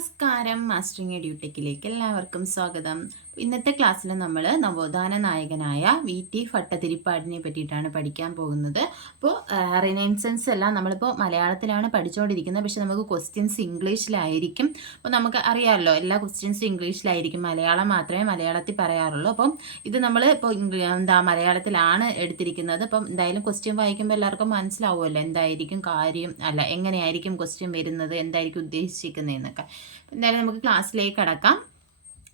നമസ്കാരം മാസ്റ്ററിങ് എഡ്യൂടെക്കിലേക്ക് എല്ലാവർക്കും സ്വാഗതം. ഇന്നത്തെ ക്ലാസ്സിൽ നമ്മൾ നവോത്ഥാന നായകനായ വി ടി ഭട്ടതിരിപ്പാടിനെ പറ്റിയിട്ടാണ് പഠിക്കാൻ പോകുന്നത്. അപ്പോൾ റിനൈൻസൻസ് എല്ലാം നമ്മളിപ്പോൾ മലയാളത്തിലാണ് പഠിച്ചുകൊണ്ടിരിക്കുന്നത് പക്ഷെ നമുക്ക് ക്വസ്റ്റ്യൻസ് ഇംഗ്ലീഷിലായിരിക്കും. അപ്പോൾ നമുക്ക് അറിയാമല്ലോ എല്ലാ ക്വസ്റ്റ്യൻസും ഇംഗ്ലീഷിലായിരിക്കും. മലയാളം മാത്രമേ മലയാളത്തിൽ പറയാറുള്ളൂ. അപ്പം ഇത് നമ്മൾ ഇപ്പോൾ എന്താ മലയാളത്തിലാണ് എടുത്തിരിക്കുന്നത്. അപ്പം എന്തായാലും ക്വസ്റ്റ്യൻ വായിക്കുമ്പോൾ എല്ലാവർക്കും മനസ്സിലാവുമല്ലോ എന്തായിരിക്കും കാര്യം അല്ല എങ്ങനെയായിരിക്കും ക്വസ്റ്റ്യൻ വരുന്നത് എന്തായിരിക്കും ഉദ്ദേശിക്കുന്നതെന്നൊക്കെ. എന്തായാലും നമുക്ക് ക്ലാസ്സിലേക്ക് കടക്കാം.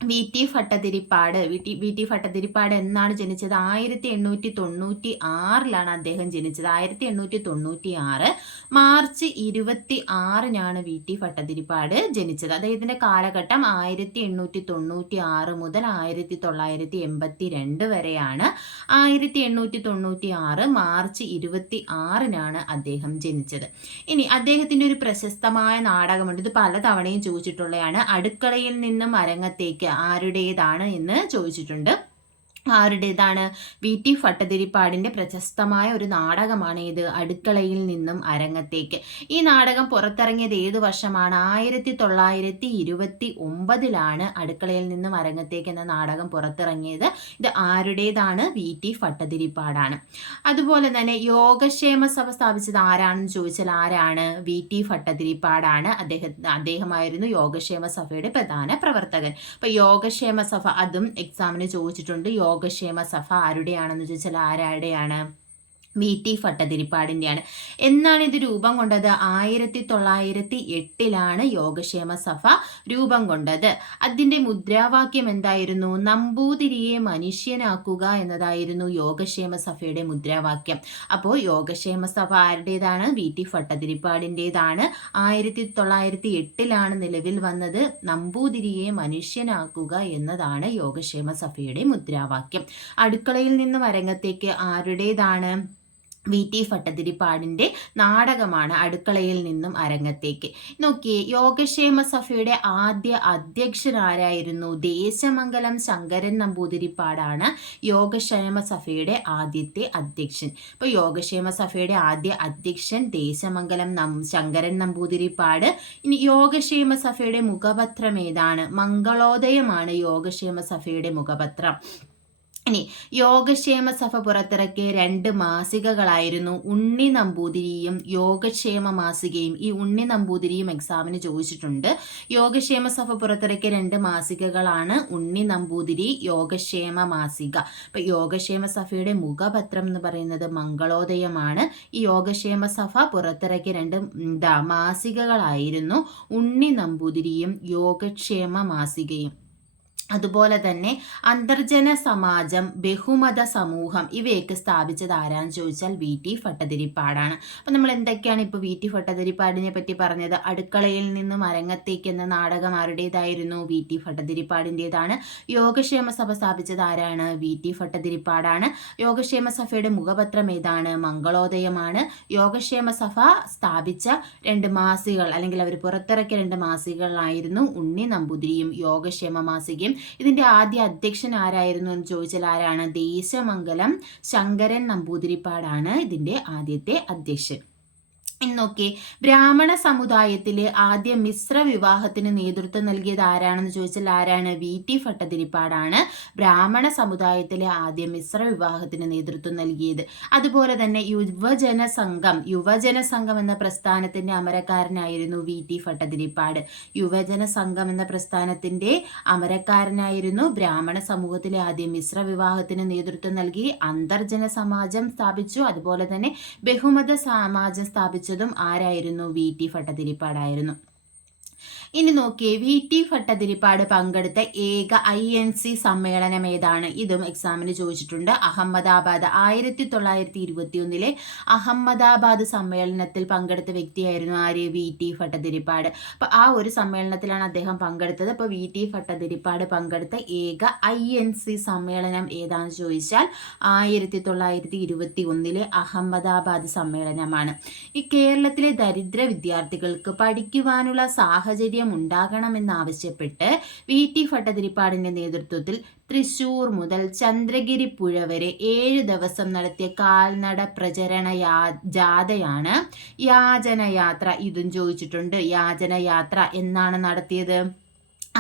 V T Bhattathiripad. V T V T Bhattathiripad എന്നാണ് ജനിച്ചത്? ആയിരത്തി എണ്ണൂറ്റി തൊണ്ണൂറ്റി ആറിലാണ് അദ്ദേഹം ജനിച്ചത്. ആയിരത്തി എണ്ണൂറ്റി തൊണ്ണൂറ്റി ആറ് മാർച്ച് ഇരുപത്തി ആറിനാണ് വി ടി ഭട്ടതിരിപ്പാട് ജനിച്ചത്. അദ്ദേഹത്തിന്റെ കാലഘട്ടം ആയിരത്തി എണ്ണൂറ്റി തൊണ്ണൂറ്റി ആറ് മുതൽ ആയിരത്തി തൊള്ളായിരത്തി എൺപത്തി രണ്ട് വരെയാണ്. ആയിരത്തി എണ്ണൂറ്റി തൊണ്ണൂറ്റി ആറ് മാർച്ച് ഇരുപത്തി ആറിനാണ് അദ്ദേഹം ജനിച്ചത്. ഇനി അദ്ദേഹത്തിന്റെ ഒരു പ്രശസ്തമായ നാടകമുണ്ട്. ഇത് പലതവണയും ചോദിച്ചിട്ടുള്ളതാണ് അടുക്കളയിൽ നിന്നും അരങ്ങത്തേക്ക് ആരുടേതാണ് എന്ന് ചോദിച്ചിട്ടുണ്ട്. ആരുടേതാണ്? വി. ടി. ഭട്ടതിരിപ്പാടിന്റെ പ്രശസ്തമായ ഒരു നാടകമാണ് ഇത് അടുക്കളയിൽ നിന്നും അരങ്ങത്തേക്ക്. ഈ നാടകം പുറത്തിറങ്ങിയത് ഏത് വർഷമാണ്? ആയിരത്തി തൊള്ളായിരത്തി ഇരുപത്തി ഒമ്പതിലാണ് അടുക്കളയിൽ നിന്നും അരങ്ങത്തേക്ക് എന്ന നാടകം പുറത്തിറങ്ങിയത്. ഇത് ആരുടേതാണ്? വി. ടി. ഭട്ടതിരിപ്പാടാണ്. അതുപോലെ തന്നെ യോഗക്ഷേമ സഭ സ്ഥാപിച്ചത് ആരാണെന്ന് ചോദിച്ചാൽ ആരാണ്? വി. ടി. ഭട്ടതിരിപ്പാടാണ്. അദ്ദേഹം അദ്ദേഹമായിരുന്നു യോഗക്ഷേമ സഭയുടെ പ്രധാന പ്രവർത്തകൻ. അപ്പൊ യോഗക്ഷേമ സഭ അതും എക്സാമിന് ചോദിച്ചിട്ടുണ്ട്. യോഗ യോഗക്ഷേമ സഭ ആരുടെയാണെന്ന് ചോദിച്ചാൽ ആരുടെയാണ് വി ടി ഭട്ടതിരിപ്പാടിന്റെയാണ് എന്നാണ് ഇത് രൂപം കൊണ്ടത്? ആയിരത്തി തൊള്ളായിരത്തി എട്ടിലാണ് യോഗക്ഷേമ സഭ രൂപം കൊണ്ടത്. അതിന്റെ മുദ്രാവാക്യം എന്തായിരുന്നു? നമ്പൂതിരിയെ മനുഷ്യനാക്കുക എന്നതായിരുന്നു യോഗക്ഷേമ സഭയുടെ മുദ്രാവാക്യം. അപ്പോൾ യോഗക്ഷേമ സഭ ആരുടേതാണ്? വി ടി ഭട്ടതിരിപ്പാടിന്റെതാണ് ആയിരത്തി തൊള്ളായിരത്തി എട്ടിലാണ് നിലവിൽ വന്നത്. നമ്പൂതിരിയെ മനുഷ്യനാക്കുക എന്നതാണ് യോഗക്ഷേമ സഭയുടെ മുദ്രാവാക്യം. അടുക്കളയിൽ നിന്ന് അരങ്ങത്തേക്ക് ആരുടേതാണ്? വി ടി ഭട്ടതിരിപ്പാടിന്റെ നാടകമാണ് അടുക്കളയിൽ നിന്നും അരങ്ങത്തേക്ക്. നോക്കിയേ യോഗക്ഷേമ സഭയുടെ ആദ്യ അധ്യക്ഷനാരായിരുന്നു ദേശമംഗലം ശങ്കരൻ നമ്പൂതിരിപ്പാടാണ് യോഗക്ഷേമ സഭയുടെ ആദ്യത്തെ അധ്യക്ഷൻ. ഇപ്പോൾ യോഗക്ഷേമ സഭയുടെ ആദ്യ അധ്യക്ഷൻ ദേശമംഗലം നം ശങ്കരൻ നമ്പൂതിരിപ്പാട്. ഇനി യോഗക്ഷേമ സഭയുടെ മുഖപത്രം ഏതാണ്? മംഗളോദയമാണ് യോഗക്ഷേമ സഭയുടെ മുഖപത്രം. ഇനി യോഗക്ഷേമ സഭ പുറത്തിറക്കിയ രണ്ട് മാസികകളായിരുന്നു ഉണ്ണി നമ്പൂതിരിയും യോഗക്ഷേമ മാസികയും. ഈ ഉണ്ണി നമ്പൂതിരിയും എക്സാമിന് ചോദിച്ചിട്ടുണ്ട്. യോഗക്ഷേമ സഭ പുറത്തിറക്കിയ രണ്ട് മാസികകളാണ് ഉണ്ണി നമ്പൂതിരി യോഗക്ഷേമ മാസിക. അപ്പൊ യോഗക്ഷേമ സഭയുടെ മുഖപത്രം എന്ന് പറയുന്നത് മംഗളോദയമാണ്. ഈ യോഗക്ഷേമ സഭ പുറത്തിറക്കിയ രണ്ട് എന്താ മാസികകളായിരുന്നു ഉണ്ണി നമ്പൂതിരിയും യോഗക്ഷേമ മാസികയും. അതുപോലെ തന്നെ അന്തർജന സമാജം ബഹുമത സമൂഹം ഇവയൊക്കെ സ്ഥാപിച്ചത് ആരാന്ന് ചോദിച്ചാൽ വി ടി ഭട്ടതിരിപ്പാടാണ്. അപ്പം നമ്മൾ എന്തൊക്കെയാണ് ഇപ്പോൾ വി ടി ഭട്ടതിരിപ്പാടിനെ പറ്റി പറഞ്ഞത്? അടുക്കളയിൽ നിന്നും അരങ്ങത്തേക്ക് എന്ന നാടകം ആരുടേതായിരുന്നു? വി ടി ഭട്ടതിരിപ്പാടിന്റെതാണ് യോഗക്ഷേമ സഭ സ്ഥാപിച്ചത് ആരാണ്? വി ടി ഭട്ടതിരിപ്പാടാണ്. യോഗക്ഷേമ സഭയുടെ മുഖപത്രം ഏതാണ്? മംഗളോദയമാണ്. യോഗക്ഷേമ സഭ സ്ഥാപിച്ച രണ്ട് മാസികൾ അല്ലെങ്കിൽ അവർ പുറത്തിറക്കിയ രണ്ട് മാസികളായിരുന്നു ഉണ്ണി നമ്പൂതിരിയും യോഗക്ഷേമ മാസികയും. ഇതിന്റെ ആദ്യ അധ്യക്ഷൻ ആരായിരുന്നു എന്ന് ചോദിച്ചാൽ ആരാണ്? ദേശമംഗലം ശങ്കരൻ നമ്പൂതിരിപ്പാടാണ് ഇതിന്റെ ആദ്യത്തെ അധ്യക്ഷൻ. നോക്കി ബ്രാഹ്മണ സമുദായത്തിലെ ആദ്യ മിശ്ര വിവാഹത്തിന് നേതൃത്വം നൽകിയത് ആരാണെന്ന് ചോദിച്ചാൽ ആരാണ്? വി ടി ഭട്ടതിരിപ്പാടാണ് ബ്രാഹ്മണ സമുദായത്തിലെ ആദ്യ മിശ്ര വിവാഹത്തിന് നേതൃത്വം നൽകിയത്. അതുപോലെ തന്നെ യുവജന സംഘം യുവജന സംഘം എന്ന പ്രസ്ഥാനത്തിന്റെ അമരക്കാരനായിരുന്നു വി ടി ഭട്ടതിരിപ്പാട്. യുവജന സംഘം എന്ന പ്രസ്ഥാനത്തിന്റെ അമരക്കാരനായിരുന്നു ബ്രാഹ്മണ സമൂഹത്തിലെ ആദ്യ മിശ്ര വിവാഹത്തിന് നേതൃത്വം നൽകി. അന്തർജന സമാജം സ്ഥാപിച്ചു. അതുപോലെ തന്നെ ബഹുമത സമാജം സ്ഥാപിച്ചു. സ്ഥാപിച്ചതും ആരായിരുന്നു വി ടി ഭട്ടതിരിപ്പാടായിരുന്നു ഇനി നോക്കിയേ വി ടി ഭട്ടതിരിപ്പാട് പങ്കെടുത്ത ഏക ഐ എൻ സി സമ്മേളനം ഏതാണ്? ഇതും എക്സാമിന് ചോദിച്ചിട്ടുണ്ട്. അഹമ്മദാബാദ്. ആയിരത്തി തൊള്ളായിരത്തി ഇരുപത്തി ഒന്നിലെ അഹമ്മദാബാദ് സമ്മേളനത്തിൽ പങ്കെടുത്ത വ്യക്തിയായിരുന്നു ആര്? V T Bhattathiripad. അപ്പോൾ ആ ഒരു സമ്മേളനത്തിലാണ് അദ്ദേഹം പങ്കെടുത്തത്. അപ്പോൾ വി ടി ഭട്ടതിരിപ്പാട് പങ്കെടുത്ത ഏക ഐ എൻ സി സമ്മേളനം ഏതാണെന്ന് ചോദിച്ചാൽ ആയിരത്തി തൊള്ളായിരത്തി ഇരുപത്തി ഒന്നിലെ അഹമ്മദാബാദ് സമ്മേളനമാണ്. ഈ കേരളത്തിലെ ദരിദ്ര വിദ്യാർത്ഥികൾക്ക് പഠിക്കുവാനുള്ള സാഹചര്യം മ്യൂസിയം ഉണ്ടാകണമെന്നാവശ്യപ്പെട്ട് വി ടി ഭട്ടതിരിപ്പാടിന്റെ നേതൃത്വത്തിൽ തൃശൂർ മുതൽ ചന്ദ്രഗിരി പുഴ വരെ ഏഴ് ദിവസം നടത്തിയ കാൽനട പ്രചരണ യാ ജാഥയാണ് യാചനയാത്ര. ഇതും ചോദിച്ചിട്ടുണ്ട്. യാചനയാത്ര എന്നാണ് നടത്തിയത്?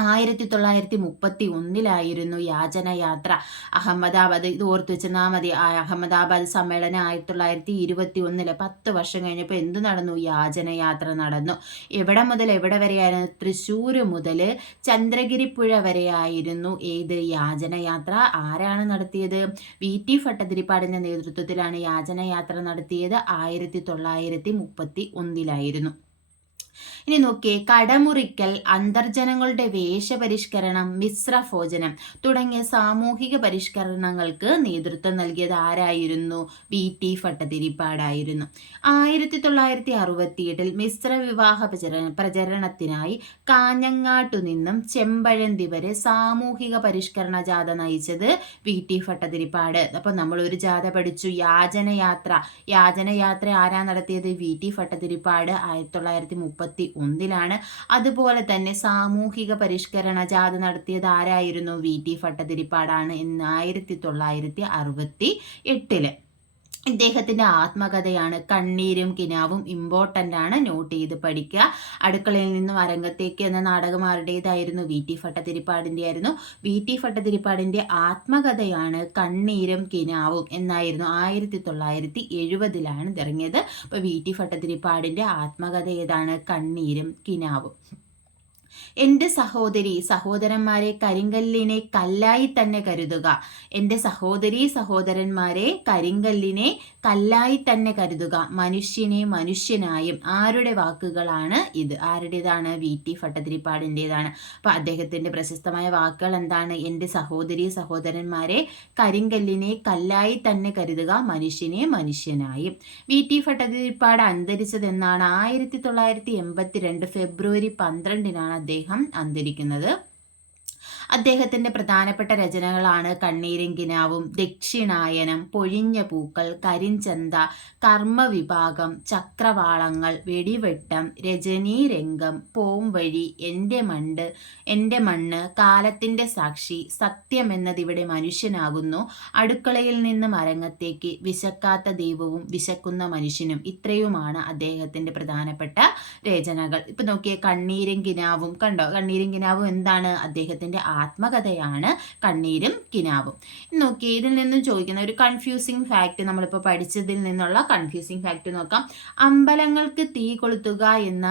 ആയിരത്തി തൊള്ളായിരത്തി മുപ്പത്തി ഒന്നിലായിരുന്നു യാചനയാത്ര. അഹമ്മദാബാദ് ഇത് ഓർത്തു വെച്ചെന്നാൽ മതി. അഹമ്മദാബാദ് സമ്മേളനം ആയിരത്തി തൊള്ളായിരത്തി ഇരുപത്തി ഒന്നിൽ പത്ത് വർഷം കഴിഞ്ഞപ്പോൾ എന്ത് നടന്നു? യാചനയാത്ര നടന്നു. എവിടെ മുതൽ എവിടെ വരെയായിരുന്നു? തൃശ്ശൂർ മുതൽ ചന്ദ്രഗിരിപ്പുഴ വരെയായിരുന്നു ഏത് യാചനയാത്ര? ആരാണ് നടത്തിയത്? വി. ടി. ഭട്ടതിരിപ്പാടിന്റെ നേതൃത്വത്തിലാണ് യാചനയാത്ര നടത്തിയത്. ആയിരത്തി തൊള്ളായിരത്തി മുപ്പത്തി ഒന്നിലായിരുന്നു ഇനി നോക്കിയേ കടമുറിക്കൽ അന്തർജനങ്ങളുടെ വേഷപരിഷ്കരണം മിശ്രഭോജനം തുടങ്ങിയ സാമൂഹിക പരിഷ്കരണങ്ങൾക്ക് നേതൃത്വം നൽകിയത് ആരായിരുന്നു? വി. ടി. ഭട്ടതിരിപ്പാടായിരുന്നു. ആയിരത്തി തൊള്ളായിരത്തി അറുപത്തിയെട്ടിൽ മിശ്ര വിവാഹ പ്രചരണ പ്രചരണത്തിനായി കാഞ്ഞങ്ങാട്ടു നിന്നും ചെമ്പഴന്തി വരെ സാമൂഹിക പരിഷ്കരണ ജാഥ നയിച്ചത് വി. ടി. ഭട്ടതിരിപ്പാട്. അപ്പോൾ നമ്മൾ ഒരു ജാഥ പഠിച്ചു. യാചനയാത്ര. യാചനയാത്ര ആരാ നടത്തിയത്? വി. ടി. ഭട്ടതിരിപ്പാട്. ആയിരത്തി തൊള്ളായിരത്തി മുപ്പത്തി ഒന്നിലാണ് അതുപോലെ തന്നെ സാമൂഹിക പരിഷ്കരണ ജാഥ നടത്തിയത് ആരായിരുന്നു? വി ടി ഭട്ടതിരിപ്പാടാണ്. എന്ന് ആയിരത്തി തൊള്ളായിരത്തി അറുപത്തി എട്ടിൽ ഇദ്ദേഹത്തിന്റെ ആത്മകഥയാണ് കണ്ണീരും കിനാവും ഇമ്പോർട്ടന്റ് ആണ്. നോട്ട് ചെയ്ത് പഠിക്കുക. അടുക്കളയിൽ നിന്നും അരങ്ങത്തേക്ക് എന്ന നാടകമാരുടേതായിരുന്നു വി ടി ഭട്ടതിരിപ്പാടിന്റെ ആയിരുന്നു വി ടി ഭട്ടതിരിപ്പാടിന്റെ ആത്മകഥയാണ് കണ്ണീരും കിനാവും എന്നായിരുന്നു ആയിരത്തി തൊള്ളായിരത്തി എഴുപതിലാണ് ഇറങ്ങിയത്. അപ്പോൾ വി ടി ഭട്ടതിരിപ്പാടിന്റെ ആത്മകഥ ഏതാണ്? കണ്ണീരും കിനാവും. എന്റെ സഹോദരി സഹോദരന്മാരെ കരിങ്കല്ലിനെ കല്ലായി തന്നെ കരുതുക. എന്റെ സഹോദരി സഹോദരന്മാരെ കരിങ്കല്ലിനെ കല്ലായി തന്നെ കരുതുക. മനുഷ്യനെ മനുഷ്യനായും ആരുടെ വാക്കുകളാണ് ഇത്? ആരുടേതാണ്? വി. ടി. ഭട്ടതിരിപ്പാടിന്റെതാണ് അപ്പോൾ അദ്ദേഹത്തിന്റെ പ്രശസ്തമായ വാക്കുകൾ എന്താണ്? എന്റെ സഹോദരി സഹോദരന്മാരെ കരിങ്കല്ലിനെ കല്ലായി തന്നെ കരുതുക. മനുഷ്യനെ മനുഷ്യനായും. വി. ടി. ഭട്ടതിരിപ്പാട് അന്തരിച്ചതെന്നാണ് ആയിരത്തി തൊള്ളായിരത്തി എൺപത്തിരണ്ട് ഫെബ്രുവരി പന്ത്രണ്ടിനാണ് അദ്ദേഹം അന്തരിക്കുന്നത്. അദ്ദേഹത്തിന്റെ പ്രധാനപ്പെട്ട രചനകളാണ് കണ്ണീരെങ്കിനാവും ദക്ഷിണായനം പൊഴിഞ്ഞ പൂക്കൾ കരിഞ്ചന്ത കർമ്മവിഭാഗം ചക്രവാളങ്ങൾ വെടിവെട്ടം രജനീരംഗം പോംവഴി എന്റെ മണ്ട് എന്റെ മണ്ണ് കാലത്തിന്റെ സാക്ഷി സത്യം എന്നതിവിടെ മനുഷ്യനാകുന്നു. അടുക്കളയിൽ നിന്ന് മരങ്ങത്തേക്ക് വിശക്കാത്ത ദൈവവും വിശക്കുന്ന മനുഷ്യനും ഇത്രയുമാണ് അദ്ദേഹത്തിന്റെ പ്രധാനപ്പെട്ട രചനകൾ. ഇപ്പൊ നോക്കിയേ കണ്ണീരെങ്കിനാവും. കണ്ടോ? കണ്ണീരെങ്കിനാവും എന്താണ് അദ്ദേഹത്തിന്റെ ആത്മകഥയാണ് കണ്ണീരും കിനാവും. നോക്കി ഇതിൽ നിന്നും ചോദിക്കുന്ന ഒരു കൺഫ്യൂസിങ് ഫാക്റ്റ് നമ്മളിപ്പോൾ പഠിച്ചതിൽ നിന്നുള്ള കൺഫ്യൂസിങ് ഫാക്റ്റ് നോക്കാം. അമ്പലങ്ങൾക്ക് തീ കൊളുത്തുക എന്ന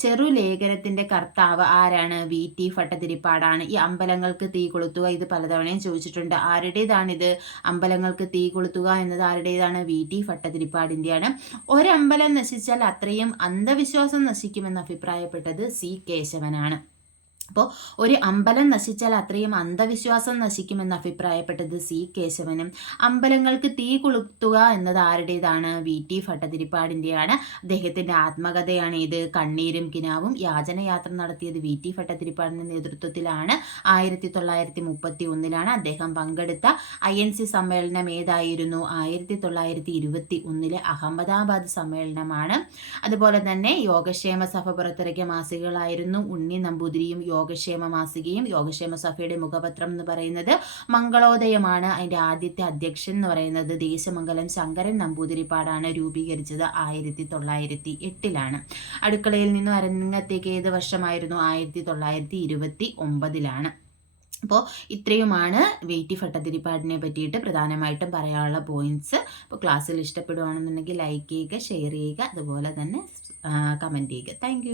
ചെറുലേഖനത്തിന്റെ കർത്താവ് ആരാണ്? വി. ടി. ഭട്ടതിരിപ്പാടാണ്. ഈ അമ്പലങ്ങൾക്ക് തീ കൊളുത്തുക ഇത് പലതവണയും ചോദിച്ചിട്ടുണ്ട്. ആരുടേതാണിത്? അമ്പലങ്ങൾക്ക് തീ കൊളുത്തുക എന്നത് ആരുടേതാണ്? വി. ടി. ഭട്ടതിരിപ്പാടിന്റെയാണ് ഒരമ്പലം നശിച്ചാൽ അത്രയും അന്ധവിശ്വാസം നശിക്കുമെന്ന് അഭിപ്രായപ്പെട്ടത് സി. കേശവനാണ്. അപ്പോൾ ഒരു അമ്പലം നശിച്ചാൽ അത്രയും അന്ധവിശ്വാസം നശിക്കുമെന്ന് അഭിപ്രായപ്പെട്ടത് സി കേശവനും. അമ്പലങ്ങൾക്ക് തീ കൊളുത്തുക എന്നത് ആരുടേതാണ്? വി ടി ഭട്ടതിരിപ്പാടിന്റെയാണ്. അദ്ദേഹത്തിന്റെ ആത്മകഥയാണ് ഇത്. കണ്ണീരും കിനാവും യാചനയാത്ര നടത്തിയത് വി ടി ഭട്ടതിരിപ്പാടിന്റെ നേതൃത്വത്തിലാണ്. ആയിരത്തി തൊള്ളായിരത്തി മുപ്പത്തി ഒന്നിലാണ് അദ്ദേഹം പങ്കെടുത്ത ഐ എൻ സി സമ്മേളനം ഏതായിരുന്നു? ആയിരത്തി തൊള്ളായിരത്തി ഇരുപത്തി ഒന്നിലെ അഹമ്മദാബാദ് സമ്മേളനമാണ്. അതുപോലെ തന്നെ യോഗക്ഷേമ സഭ പുറത്തിറക്കിയ മാസികകളായിരുന്നു ഉണ്ണി നമ്പൂതിരിയും യോഗക്ഷേമ മാസികയും യോഗക്ഷേമ സഭയുടെ മുഖപത്രം എന്ന് പറയുന്നത് മംഗളോദയമാണ്. അതിന്റെ ആദ്യത്തെ അധ്യക്ഷൻ എന്ന് പറയുന്നത് ദേശമംഗലം ശങ്കരൻ നമ്പൂതിരിപ്പാടാണ് രൂപീകരിച്ചത് ആയിരത്തി തൊള്ളായിരത്തി എട്ടിലാണ് അടുക്കളയിൽ നിന്നും അരങ്ങത്തേക്ക് ഏത് വർഷമായിരുന്നു? ആയിരത്തി തൊള്ളായിരത്തി ഇരുപത്തി ഒമ്പതിലാണ് അപ്പോൾ ഇത്രയുമാണ് വെയിറ്റി ഭട്ടതിരിപ്പാടിനെ പറ്റിയിട്ട് പ്രധാനമായിട്ടും പറയാനുള്ള പോയിന്റ്സ് അപ്പോൾ ക്ലാസ്സിൽ ഇഷ്ടപ്പെടുകയാണെന്നുണ്ടെങ്കിൽ ലൈക്ക് ചെയ്യുക ഷെയർ ചെയ്യുക അതുപോലെ തന്നെ കമന്റ് ചെയ്യുക. താങ്ക്